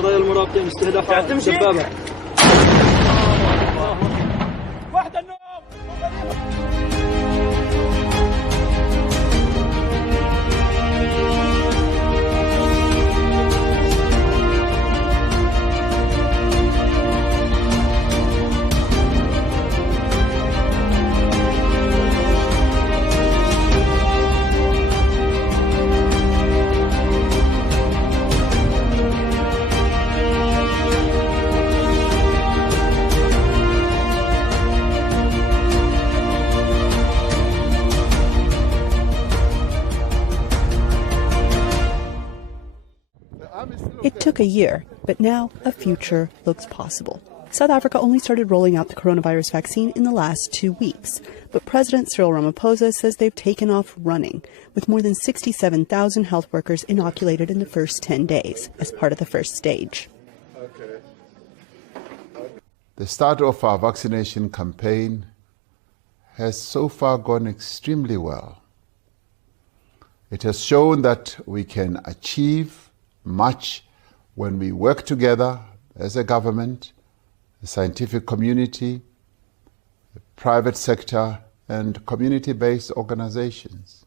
السرايا المراقبة مستهدفة دبابة. It took a year, but now a future looks possible. South Africa only started rolling out the coronavirus vaccine in the last 2 weeks, but President Cyril Ramaphosa says they've taken off running, with more than 67,000 health workers inoculated in the first 10 days as part of the first stage. The start of our vaccination campaign has so far gone extremely well. It has shown that we can achieve much when we work together as a government, the scientific community, the private sector, and community-based organizations.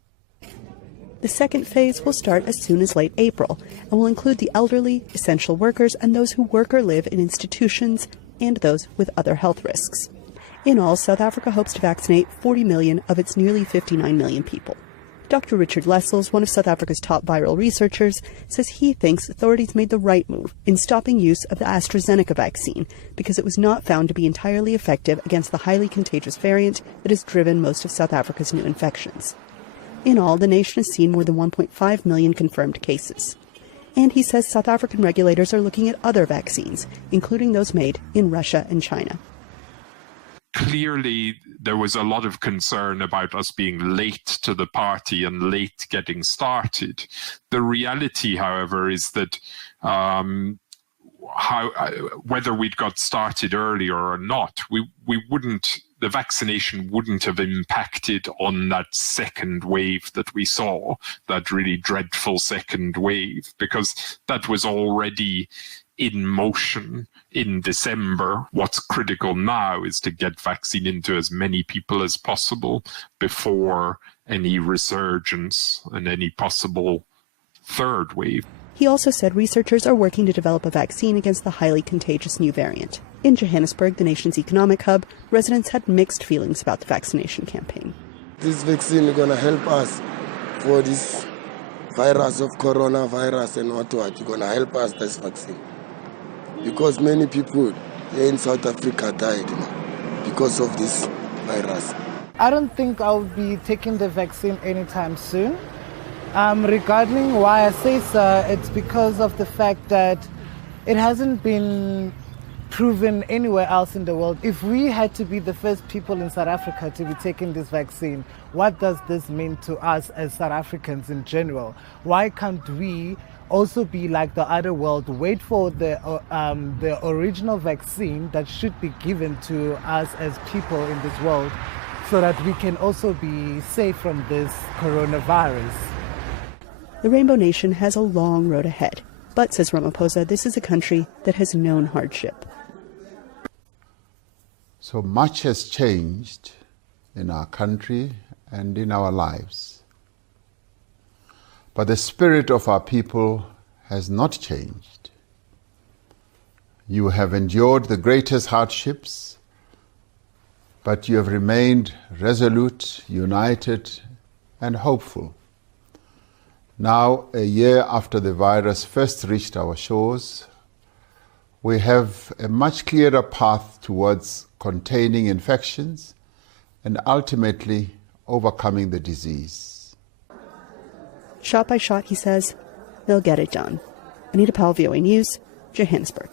The second phase will start as soon as late April and will include the elderly, essential workers, and those who work or live in institutions, and those with other health risks. In all, South Africa hopes to vaccinate 40 million of its nearly 59 million people. Dr. Richard Lessels, one of South Africa's top viral researchers, says he thinks authorities made the right move in stopping use of the AstraZeneca vaccine because it was not found to be entirely effective against the highly contagious variant that has driven most of South Africa's new infections. In all, the nation has seen more than 1.5 million confirmed cases. And he says South African regulators are looking at other vaccines, including those made in Russia and China. Clearly, there was a lot of concern about us being late to the party and late getting started. The reality, however, is that whether we'd got started earlier or not, the vaccination wouldn't have impacted on that second wave that we saw, that really dreadful second wave, because that was already in motion in December. What's critical now is to get vaccine into as many people as possible before any resurgence and any possible third wave. He also said researchers are working to develop a vaccine against the highly contagious new variant. In Johannesburg, the nation's economic hub, residents had mixed feelings about the vaccination campaign. This vaccine is going to help us for this virus of coronavirus and what. It's going to help us, this vaccine. Because many people here in South Africa died because of this virus. I don't think I'll be taking the vaccine anytime soon. Regarding why I say so, it's because of the fact that it hasn't been proven anywhere else in the world. If we had to be the first people in South Africa to be taking this vaccine, what does this mean to us as South Africans in general? Why can't we also be like the other world, wait for the original vaccine that should be given to us as people in this world so that we can also be safe from this coronavirus? The Rainbow Nation has a long road ahead, but, says Ramaphosa, this is a country that has known hardship. So much has changed in our country and in our lives. But the spirit of our people has not changed. You have endured the greatest hardships, but you have remained resolute, united, and hopeful. Now, a year after the virus first reached our shores, we have a much clearer path towards containing infections and ultimately overcoming the disease. Shot by shot, he says, they'll get it done. Anita Powell, VOA News, Johannesburg.